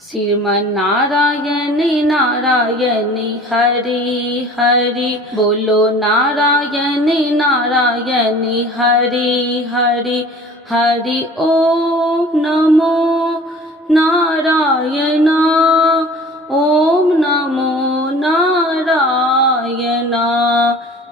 श्रीमन नारायणी नारायणी हरि हरि बोलो नारायणी नारायणी हरि हरि हरि ओम नमो नारायण ओम नमो नारायण।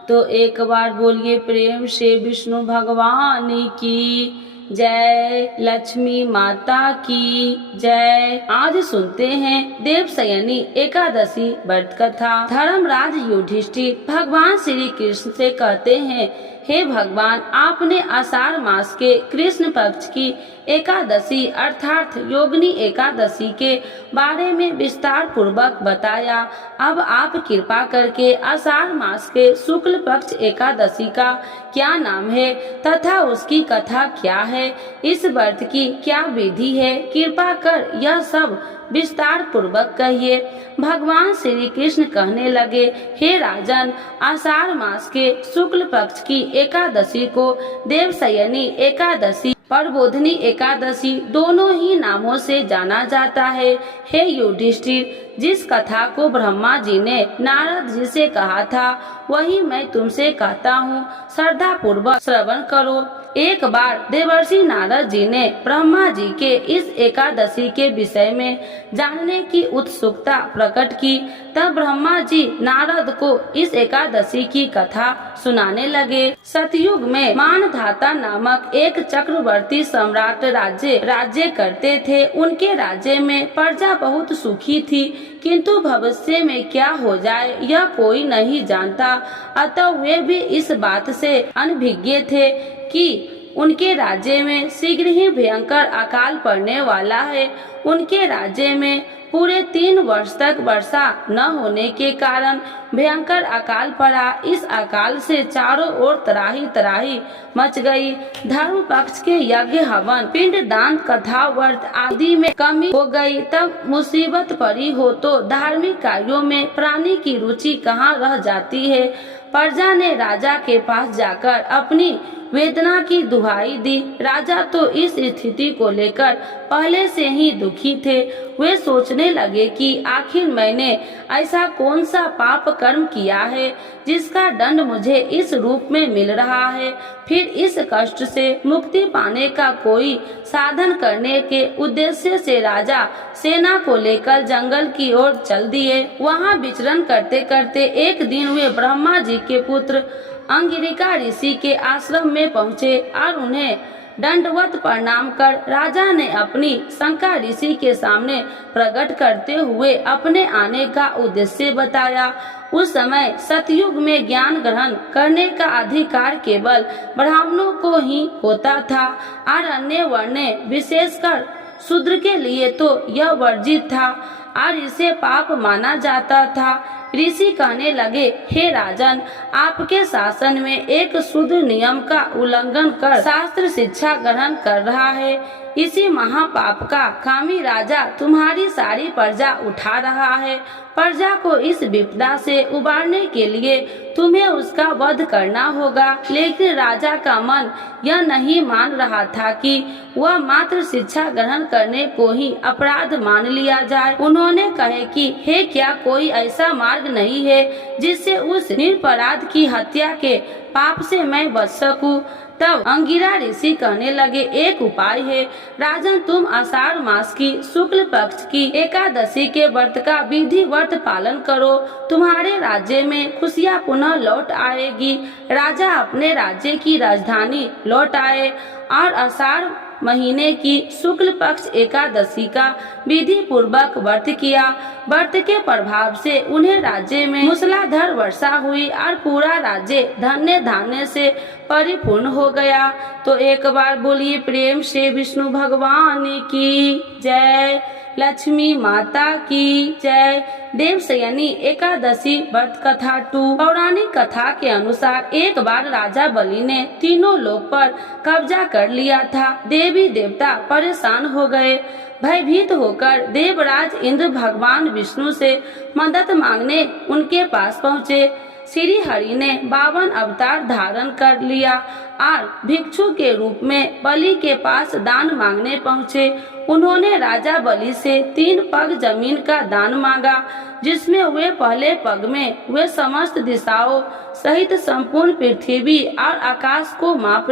तो एक बार बोलिए प्रेम से विष्णु भगवान की जय, लक्ष्मी माता की जय। आज सुनते हैं देवशयनी एकादशी व्रत कथा। धर्मराज युधिष्ठिर भगवान श्री कृष्ण से कहते हैं, हे भगवान, आपने आषाढ़ मास के कृष्ण पक्ष की एकादशी अर्थात योगिनी एकादशी के बारे में विस्तार पूर्वक बताया। अब आप कृपा करके आषाढ़ मास के शुक्ल पक्ष एकादशी का क्या नाम है तथा उसकी कथा क्या है, इस व्रत की क्या विधि है, कृपा कर यह सब विस्तार पूर्वक कहिए। भगवान श्री कृष्ण कहने लगे, हे राजन, आषाढ़ मास के शुक्ल पक्ष की एकादशी को देवशयनी एकादशी, प्रबोधिनी एकादशी दोनों ही नामों से जाना जाता है। हे युधिष्ठिर, जिस कथा को ब्रह्मा जी ने नारद जी से कहा था वही मैं तुमसे कहता हूँ, श्रद्धा पूर्वक श्रवण करो। एक बार देवर्षि नारद जी ने ब्रह्मा जी के इस एकादशी के विषय में जानने की उत्सुकता प्रकट की। तब ब्रह्मा जी नारद को इस एकादशी की कथा सुनाने लगे। सतयुग में मानधाता नामक एक चक्रवर्ती सम्राट राज्य करते थे। उनके राज्य में प्रजा बहुत सुखी थी, किंतु भविष्य में क्या हो जाए यह कोई नहीं जानता। अतः वे भी इस बात से अनभिज्ञ थे कि उनके राज्य में शीघ्र ही भयंकर अकाल पड़ने वाला है। उनके राज्य में पूरे 3 वर्ष तक वर्षा न होने के कारण भयंकर अकाल पड़ा। इस अकाल से चारों ओर तराही तराही मच गई। धर्म पक्ष के यज्ञ, हवन, पिंड दान, कथा, व्रत आदि में कमी हो गई। तब मुसीबत पड़ी हो तो धार्मिक कार्यों में प्राणी की रुचि कहाँ रह जाती है। प्रजा ने राजा के पास जाकर अपनी वेदना की दुहाई दी। राजा तो इस स्थिति को लेकर पहले से ही दुखी थे। वे सोचने लगे कि आखिर मैंने ऐसा कौन सा पाप कर्म किया है जिसका दंड मुझे इस रूप में मिल रहा है। फिर इस कष्ट से मुक्ति पाने का कोई साधन करने के उद्देश्य से राजा सेना को लेकर जंगल की ओर चल दिए। वहां विचरण करते करते एक दिन वे ब्रह्मा जी के पुत्र अंगिरिका ऋषि के आश्रम में पहुँचे और उन्हें दंडवत प्रणाम कर राजा ने अपनी शंका ऋषि के सामने प्रकट करते हुए अपने आने का उद्देश्य बताया। उस समय सतयुग में ज्ञान ग्रहण करने का अधिकार केवल ब्राह्मणों को ही होता था और अन्य वर्ण विशेषकर शूद्र के लिए तो यह वर्जित था और इसे पाप माना जाता था। ऋषि कहने लगे, हे राजन, आपके शासन में एक शूद्र नियम का उल्लंघन कर शास्त्र शिक्षा ग्रहण कर रहा है। इसी महापाप का खामी राजा तुम्हारी सारी प्रजा उठा रहा है। प्रजा को इस विपदा से उबारने के लिए तुम्हें उसका वध करना होगा। लेकिन राजा का मन यह नहीं मान रहा था कि वह मात्र शिक्षा ग्रहण करने को ही अपराध मान लिया जाए। उन्होंने कहे कि हे, क्या कोई ऐसा मार्ग नहीं है जिससे उस निरपराध की हत्या के पाप से मैं बच सकूं। तब अंगिरा ऋषि कहने लगे, एक उपाय है राजन, तुम आषाढ़ मास की शुक्ल पक्ष की एकादशी के व्रत का विधिवत पालन करो। तुम्हारे राज्य में खुशियाँ पुनः लौट आएगी। राजा अपने राज्य की राजधानी लौट आए और आषाढ़ महीने की शुक्ल पक्ष एकादशी का विधि पूर्वक व्रत किया। व्रत के प्रभाव से उन्हें राज्य में मूसलाधार वर्षा हुई और पूरा राज्य धन्य धान्य से परिपूर्ण हो गया। तो एक बार बोलिए प्रेम से विष्णु भगवान की जय, लक्ष्मी माता की जय। देवशयनी एकादशी व्रत कथा 2। पौराणिक कथा के अनुसार एक बार राजा बलि ने तीनों लोक पर कब्जा कर लिया था। देवी देवता परेशान हो गए। भयभीत होकर देवराज इंद्र भगवान विष्णु से मदद मांगने उनके पास पहुँचे। श्री हरि ने 52 अवतार धारण कर लिया और भिक्षु के रूप में बलि के पास दान मांगने पहुँचे। उन्होंने राजा बलि से 3 पग जमीन का दान मांगा, जिसमें वे पहले पग में वे समस्त दिशाओं सहित संपूर्ण पृथ्वी और आकाश को माप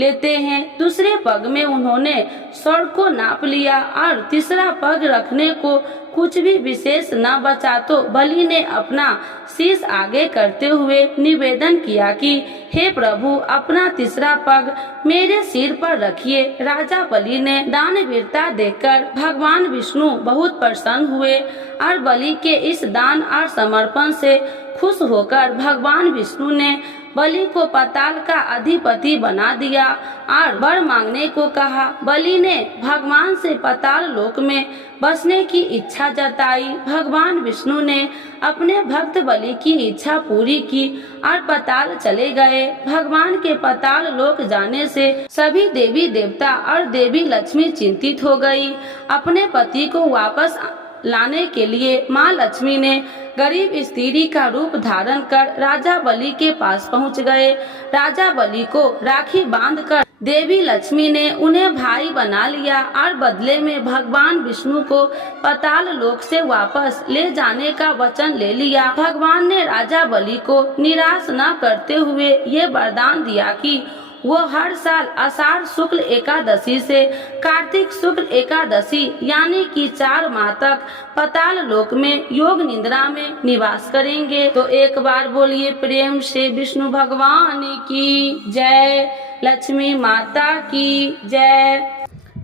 लेते हैं। दूसरे पग में उन्होंने स्वर्ग को नाप लिया और तीसरा पग रखने को कुछ भी विशेष न बचा तो बलि ने अपना शीश आगे करते हुए निवेदन किया कि हे प्रभु, अपना तीसरा पग मेरे सिर पर रखिए। राजा बलि ने दानवीरता देखकर भगवान विष्णु बहुत प्रसन्न हुए और बलि के इस दान और समर्पण से खुश होकर भगवान विष्णु ने बलि को पाताल का अधिपति बना दिया और वर मांगने को कहा। बलि ने भगवान से पाताल लोक में बसने की इच्छा जताई। भगवान विष्णु ने अपने भक्त बलि की इच्छा पूरी की और पाताल चले गए। भगवान के पाताल लोक जाने से सभी देवी देवता और देवी लक्ष्मी चिंतित हो गई। अपने पति को वापस लाने के लिए माँ लक्ष्मी ने गरीब स्त्री का रूप धारण कर राजा बलि के पास पहुँच गए। राजा बलि को राखी बांधकर देवी लक्ष्मी ने उन्हें भाई बना लिया और बदले में भगवान विष्णु को पाताल लोक से वापस ले जाने का वचन ले लिया। भगवान ने राजा बलि को निराश न करते हुए ये वरदान दिया कि वो हर साल आषाढ़ शुक्ल एकादशी से कार्तिक शुक्ल एकादशी यानी कि 4 माह तक पाताल लोक में योग निद्रा में निवास करेंगे। तो एक बार बोलिए प्रेम से विष्णु भगवान की जय, लक्ष्मी माता की जय।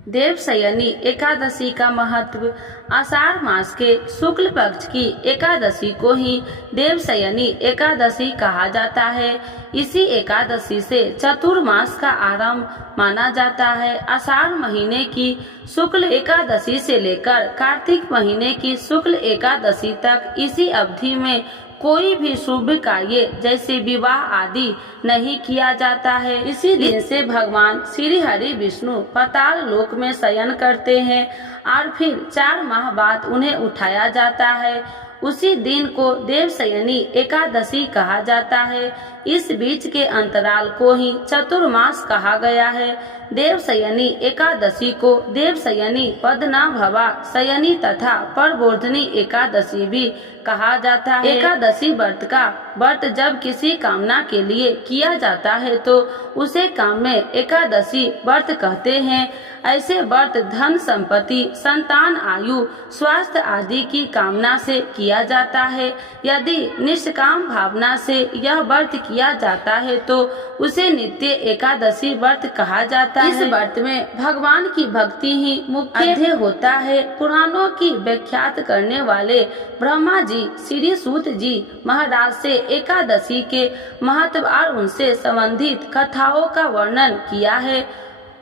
देवशयनी एकादशी का महत्व। आषाढ़ मास के शुक्ल पक्ष की एकादशी को ही देवशयनी एकादशी कहा जाता है। इसी एकादशी से चतुर्मास का आरंभ माना जाता है। आषाढ़ महीने की शुक्ल एकादशी से लेकर कार्तिक महीने की शुक्ल एकादशी तक इसी अवधि में कोई भी शुभ कार्य जैसे विवाह आदि नहीं किया जाता है। इसी दिन से भगवान श्री हरि विष्णु पाताल लोक में शयन करते हैं और फिर 4 माह बाद उन्हें उठाया जाता है। उसी दिन को देवशयनी एकादशी कहा जाता है। इस बीच के अंतराल को ही चतुर्मास कहा गया है। देवशयनी एकादशी को देवशयनी पद्मना भवा शयनी तथा परबोधनी एकादशी भी कहा जाता है। एकादशी व्रत जब किसी कामना के लिए किया जाता है तो उसे काम में एकादशी व्रत कहते हैं। ऐसे व्रत धन संपत्ति, संतान, आयु, स्वास्थ्य आदि की कामना से किया जाता है। यदि निष्काम भावना से यह व्रत किया जाता है तो उसे नित्य एकादशी व्रत कहा जाता है। इस व्रत में भगवान की भक्ति ही मुख्य होता है। पुराणों की व्याख्यात करने वाले ब्रह्मा जी श्री सूत जी महाराज से एकादशी के महत्व और उनसे संबंधित कथाओं का वर्णन किया है।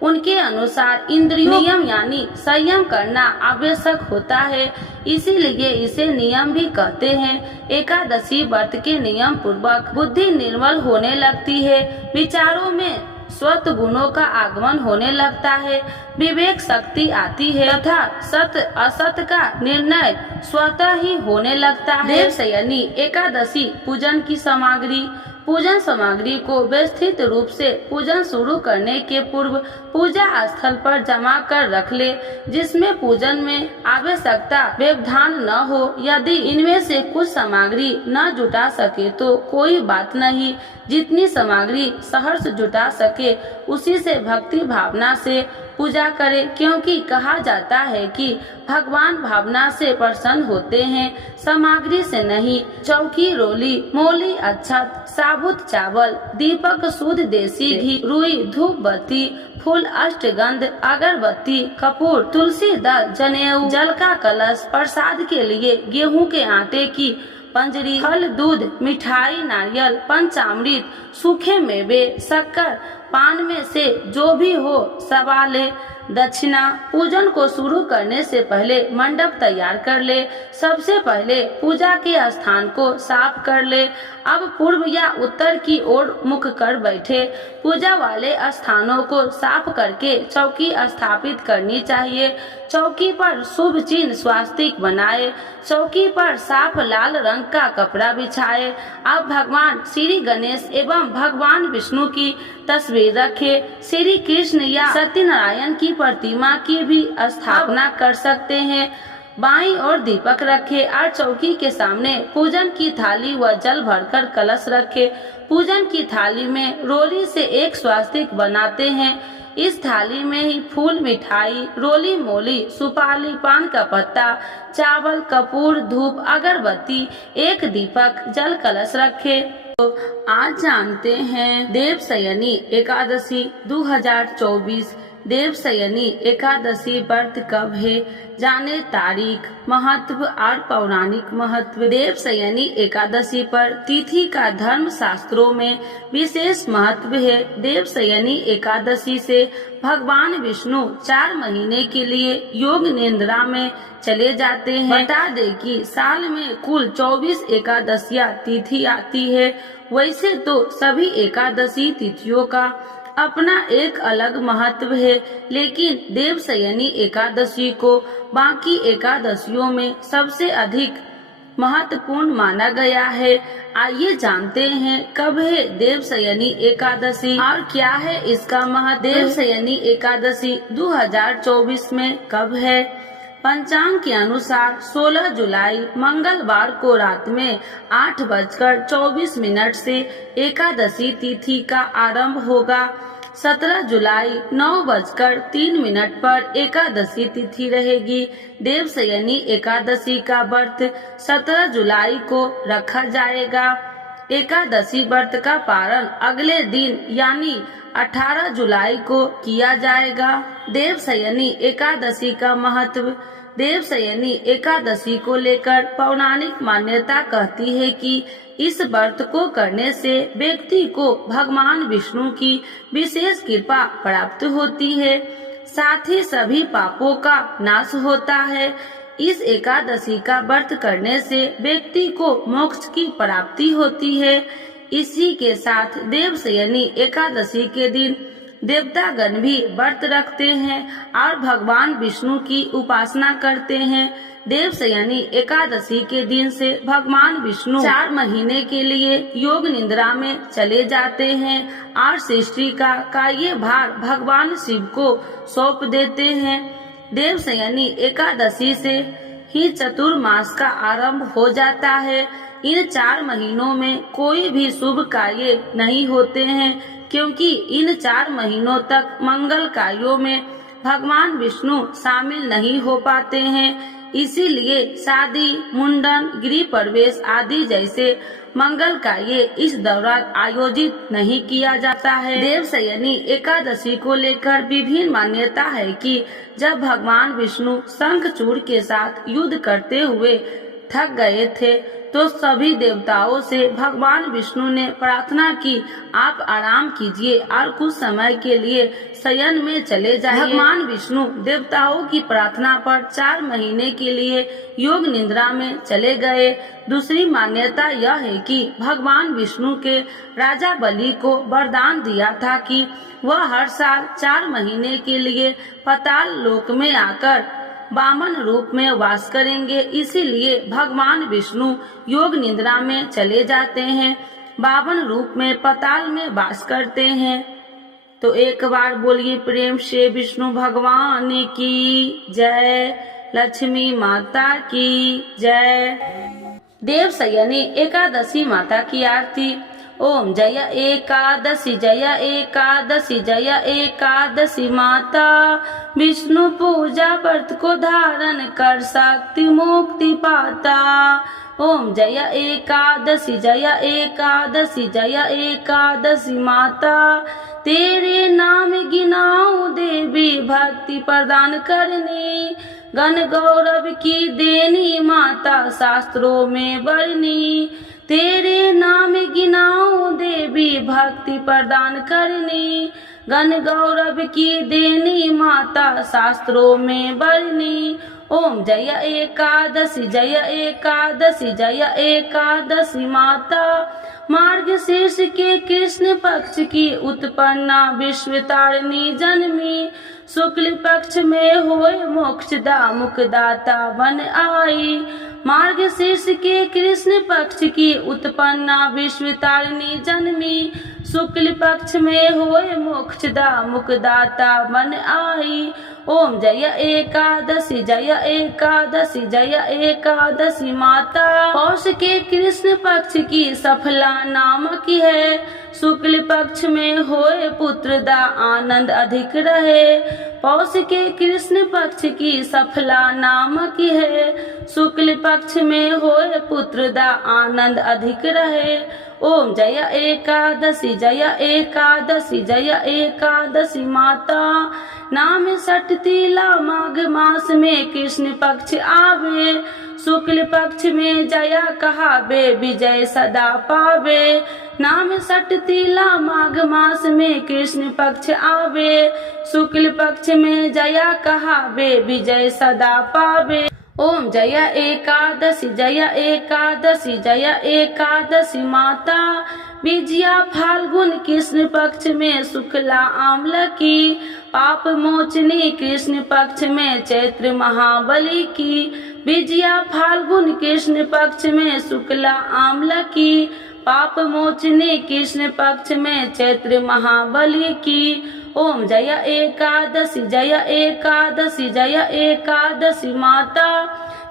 उनके अनुसार इंद्रियों नियम यानी संयम करना आवश्यक होता है, इसीलिए इसे नियम भी कहते हैं। एकादशी व्रत के नियम पूर्वक बुद्धि निर्मल होने लगती है, विचारों में स्वत गुणों का आगमन होने लगता है, विवेक शक्ति आती है तथा सत असत का निर्णय स्वतः ही होने लगता है। देवशयनी एकादशी पूजन की सामग्री। पूजन सामग्री को व्यवस्थित रूप से पूजन शुरू करने के पूर्व पूजा स्थल पर जमा कर रख ले, जिसमें पूजन में आवश्यकता व्यवधान न हो। यदि इनमें से कुछ सामग्री न जुटा सके तो कोई बात नहीं, जितनी सामग्री सहर्ष जुटा सके उसी से भक्ति भावना से पूजा करे, क्योंकि कहा जाता है कि भगवान भावना से प्रसन्न होते हैं, सामग्री से नहीं। चौकी, रोली, मोली, अक्षत, साबुत चावल, दीपक, शुद्ध देसी घी, रुई, धूप बत्ती, फूल, अष्टगंध, अगरबत्ती, कपूर, तुलसी दल, जनेऊ, जल का कलश, प्रसाद के लिए गेहूं के आटे की पंजरी, फल, दूध, मिठाई, नारियल, पंचामृत, सूखे मेवे, शक्कर, पान में से जो भी हो सवाले, दक्षिणा। पूजन को शुरू करने से पहले मंडप तैयार कर ले। सबसे पहले पूजा के स्थान को साफ कर ले। अब पूर्व या उत्तर की ओर मुख कर बैठे। पूजा वाले स्थानों को साफ करके चौकी स्थापित करनी चाहिए। चौकी पर शुभ चिन्ह स्वास्तिक बनाए। चौकी पर साफ लाल रंग का कपड़ा बिछाए। अब भगवान श्री गणेश एवं भगवान विष्णु की तस्वीर रखे। श्री कृष्ण या सत्यनारायण की प्रतिमा की भी स्थापना कर सकते हैं। बाईं ओर दीपक रखे और चौकी के सामने पूजन की थाली व जल भरकर कलश रखे। पूजन की थाली में रोली से एक स्वास्तिक बनाते हैं। इस थाली में ही फूल, मिठाई, रोली मोली, सुपारी, पान का पत्ता, चावल, कपूर, धूप, अगरबत्ती, एक दीपक, जल कलश रखे। तो आज जानते हैं देवशयनी एकादशी 2024 देवशयनी एकादशी व्रत कब है, जाने तारीख, महत्व और पौराणिक महत्व। देवशयनी एकादशी पर तिथि का धर्म शास्त्रों में विशेष महत्व है। देवशयनी एकादशी से भगवान विष्णु 4 महीने के लिए योग निद्रा में चले जाते हैं। बता दे कि साल में कुल 24 एकादशियां तिथि आती है। वैसे तो सभी एकादशी तिथियों का अपना एक अलग महत्व है, लेकिन देवशयनी एकादशी को बाकी एकादशियों में सबसे अधिक महत्वपूर्ण माना गया है। आइए जानते हैं कब है देवशयनी एकादशी और क्या है इसका महत्व। देवशयनी एकादशी 2024 में कब है? पंचांग के अनुसार 16 जुलाई मंगलवार को रात में 8:24 से एकादशी तिथि का आरंभ होगा। 17 जुलाई 9:03 पर एकादशी तिथि रहेगी। देवशयनी एकादशी का व्रत 17 जुलाई को रखा जाएगा। एकादशी व्रत का पारण अगले दिन यानी 18 जुलाई को किया जाएगा। देवशयनी एकादशी का महत्व। देवशयनी एकादशी को लेकर पौराणिक मान्यता कहती है कि इस व्रत को करने से व्यक्ति को भगवान विष्णु की विशेष कृपा प्राप्त होती है, साथ ही सभी पापों का नाश होता है। इस एकादशी का व्रत करने से व्यक्ति को मोक्ष की प्राप्ति होती है। इसी के साथ देवशयनी एकादशी के दिन देवतागण भी व्रत रखते हैं और भगवान विष्णु की उपासना करते हैं। देवशयनी एकादशी के दिन से भगवान विष्णु 4 महीने के लिए योग निद्रा में चले जाते हैं और सृष्टि का ये भार भगवान शिव को सौंप देते हैं। देवशयनी एकादशी से ही चतुर्मास का आरंभ हो जाता है। इन 4 महीनों में कोई भी शुभ कार्य नहीं होते हैं, क्योंकि इन 4 महीनों तक मंगल कार्यों में भगवान विष्णु शामिल नहीं हो पाते हैं। इसीलिए शादी, मुंडन, गृह प्रवेश आदि जैसे मंगल कार्य इस दौरान आयोजित नहीं किया जाता है। देवशयनी एकादशी को लेकर विभिन्न मान्यता है कि जब भगवान विष्णु शंखचूड़ के साथ युद्ध करते हुए थक गए थे तो सभी देवताओं से भगवान विष्णु ने प्रार्थना की, आप आराम कीजिए और कुछ समय के लिए शयन में चले जाइए। भगवान विष्णु देवताओं की प्रार्थना पर 4 महीने के लिए योग निद्रा में चले गए। दूसरी मान्यता यह है कि भगवान विष्णु के राजा बलि को वरदान दिया था कि वह हर साल 4 महीने के लिए पाताल लोक में आकर वामन रूप में वास करेंगे। इसीलिए भगवान विष्णु योग निद्रा में चले जाते हैं, वामन रूप में पाताल में वास करते हैं। तो एक बार बोलिए प्रेम से विष्णु भगवान की जय, लक्ष्मी माता की जय। देवशयनी एकादशी माता की आरती। ओम जय एकादशी जय एकादशी जय एकादशी माता, विष्णु पूजा व्रत को धारण कर शक्ति मुक्ति पाता। ओम जय एकादशी जय एकादशी जय एकादशी माता, तेरे नाम गिनाऊं देवी भक्ति प्रदान करनी, गण गौरव की देनी माता शास्त्रों में वर्णी, तेरे नाम गिनाऊं देवी भक्ति प्रदान करनी, घन गौरव की देनी माता शास्त्रों में वर्णी। ओम जय एकादशी जय एकादशी जय एकादशी माता। मार्गशीर्ष के कृष्ण पक्ष की उत्पन्ना विश्व तारिणी जन्मी। शुक्ल पक्ष में होए मोक्षदा मुखदाता बन आई। मार्गशीर्ष के कृष्ण पक्ष की उत्पन्ना विश्व तारिणी जन्मी। शुक्ल पक्ष में होए मोक्षदा मुखदाता बन आई। ओम जय एकादशी जय एकादशी जय एकादशी माता। पौष के कृष्ण पक्ष की सफला नामक है। शुक्ल पक्ष में होए पुत्रदा आनंद अधिक रहे। पौष के कृष्ण पक्ष की सफला नामक है। शुक्ल पक्ष में होए पुत्रदा आनंद अधिक रहे। ओम जय एकादशी जय एकादशी जय एकादशी माता। नाम सटतीला माघ मास में कृष्ण पक्ष आवे। शुक्ल पक्ष में जया कहावे विजय सदा पावे। नाम सटतीला माघ मास में कृष्ण पक्ष आवे। शुक्ल पक्ष में जया कहावे विजय सदा पावे। ओम जय एकादशी जय एकादशी जय एकादशी माता। विजया फाल्गुन कृष्ण पक्ष में शुक्ला आम्ल की। पाप मोचनी कृष्ण पक्ष में चैत्र महाबली की। विजया फाल्गुन कृष्ण पक्ष में शुक्ला आम्ल की। पाप मोचनी कृष्ण पक्ष में चैत्र महाबली की। ओम जय एकादशी जय एकादशी जय एकादशी माता।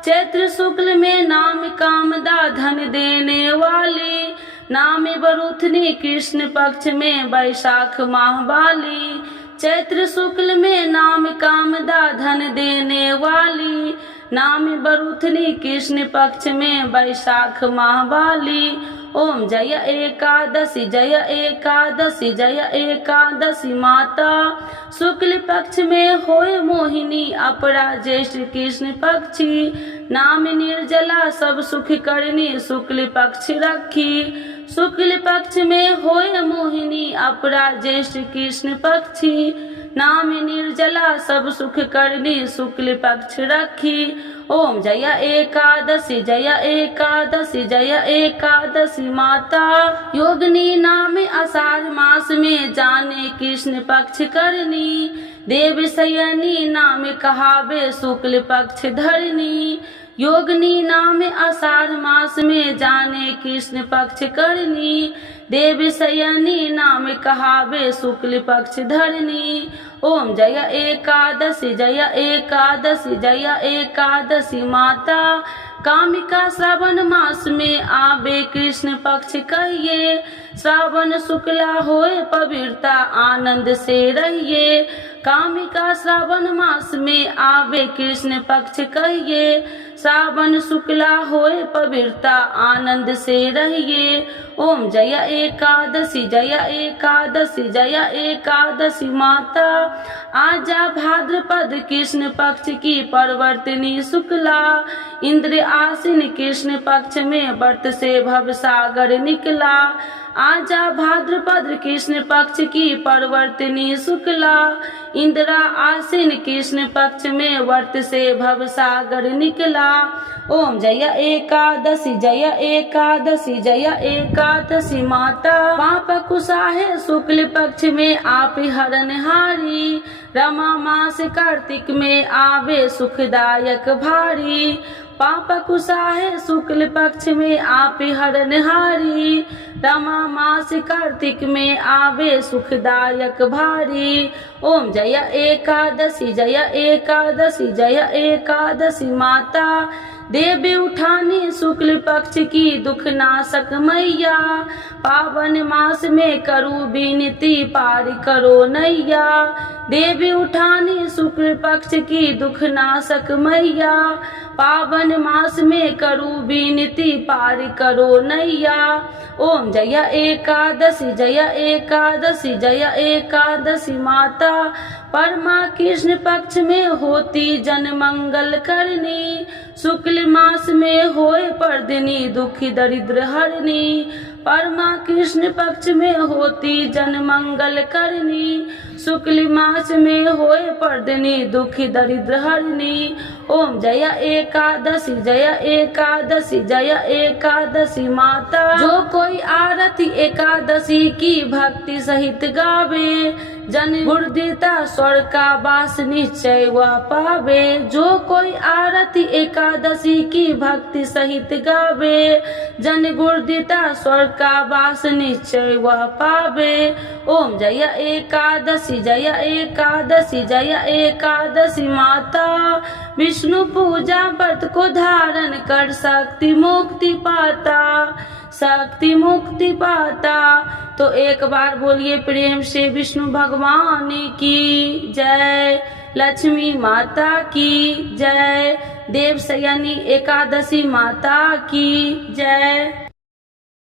चैत्र शुक्ल में नाम कामदा धन देने वाली। नाम बरूथनी कृष्ण पक्ष में वैशाख माह वाली। चैत्र शुक्ल में नाम कामदा धन देने वाली। नाम बरूथनी कृष्ण पक्ष में वैशाख माह वाली। ओम जय एकादशी जय एकादशी जय एकादशी माता। शुक्ल पक्ष में होए मोहिनी अपरा ज्येष्ठ कृष्ण पक्षी। नाम निर्जला सब सुख करनी शुक्ल पक्ष रखी। शुक्ल पक्ष में होए मोहिनी अपरा ज्येष्ठ कृष्ण पक्षी। नाम निर्जला सब सुख करनी शुक्ल पक्ष रखी। ओम जय एकादशी जय एकादशी जय एकादशी माता। योगिनी नाम आषाढ़ मास में जाने कृष्ण पक्ष करनी। देव शयनी नाम कहावे शुक्ल पक्ष धरनी। योगिनी नाम आषाढ़ मास में जाने कृष्ण पक्ष करनी। देव शयनी नाम कहावे शुक्ल पक्ष धरनी। ओम जय एकादशी जय एकादशी जय एकादशी माता। कामिका श्रावण मास में आवे कृष्ण पक्ष कहिए। श्रावण शुक्ला होए पवित्रता आनंद से रहिए। कामिका श्रावण मास में आवे कृष्ण पक्ष कहिए। श्रावण शुक्ला होए पवित्रता आनंद से रहिए। ओम जय एकादशी जय एकादशी जय एकादशी माता। आजा भाद्रपद कृष्ण पक्ष की परवर्तिनी शुक्ला। इंद्र आसीन कृष्ण पक्ष में व्रत से भवसागर निकला। आजा भाद्रपद कृष्ण पक्ष की परवर्तिनी शुक्ला। इंद्रा आसीन कृष्ण पक्ष में व्रत से भवसागर निकला। ओम जय एकादशी जय एकादशी जय एकादशी माता। पाप कुसाहे शुक्ल पक्ष में आप हरनहारी। रमा मास कार्तिक में आवे सुखदायक भारी। पाप कुसाहे शुक्ल पक्ष में आप हरनहारी। रमा मास कार्तिक में आवे सुखदायक भारी। ओम जय एकादशी जय एकादशी जय एकादशी माता। देवी उठानी शुक्ल पक्ष की दुख नाशक मैया। पावन मास में करू विनती पार करो नैया। देवी उठानी शुक्ल पक्ष की दुख नाशक मैया। पावन मास में करू विनती पार करो नैया। ओम जय एकादशी जय एकादशी जय एकादशी माता। परमा कृष्ण पक्ष में होती जन मंगल करनी। शुक्ल मास में होए पर्दिनी दुखी दरिद्र हरनी। परमा कृष्ण पक्ष में होती जन मंगल करनी, शुक्ल मास में होए पर्दनी दुखी दरिद्र हरनी। ओम जय एकादशी जय एकादशी जय एकादशी माता। जो कोई आरती एकादशी की भक्ति सहित गावे, जन गुरुदेवता स्वर्ग का वास निश्चय वह पावे। जो कोई आरती एकादशी की भक्ति सहित गावे, जन गुरुदेवता स्वर्ग का वास निश्चय वह पावे। ओम जय एकादशी जय एकादशी जय एकादशी माता। विष्णु पूजा व्रत को धारण कर शक्ति मुक्ति पाता, शक्ति मुक्ति पाता। तो एक बार बोलिए प्रेम से विष्णु भगवान की जय, लक्ष्मी माता की जय, देवशयनी एकादशी माता की जय।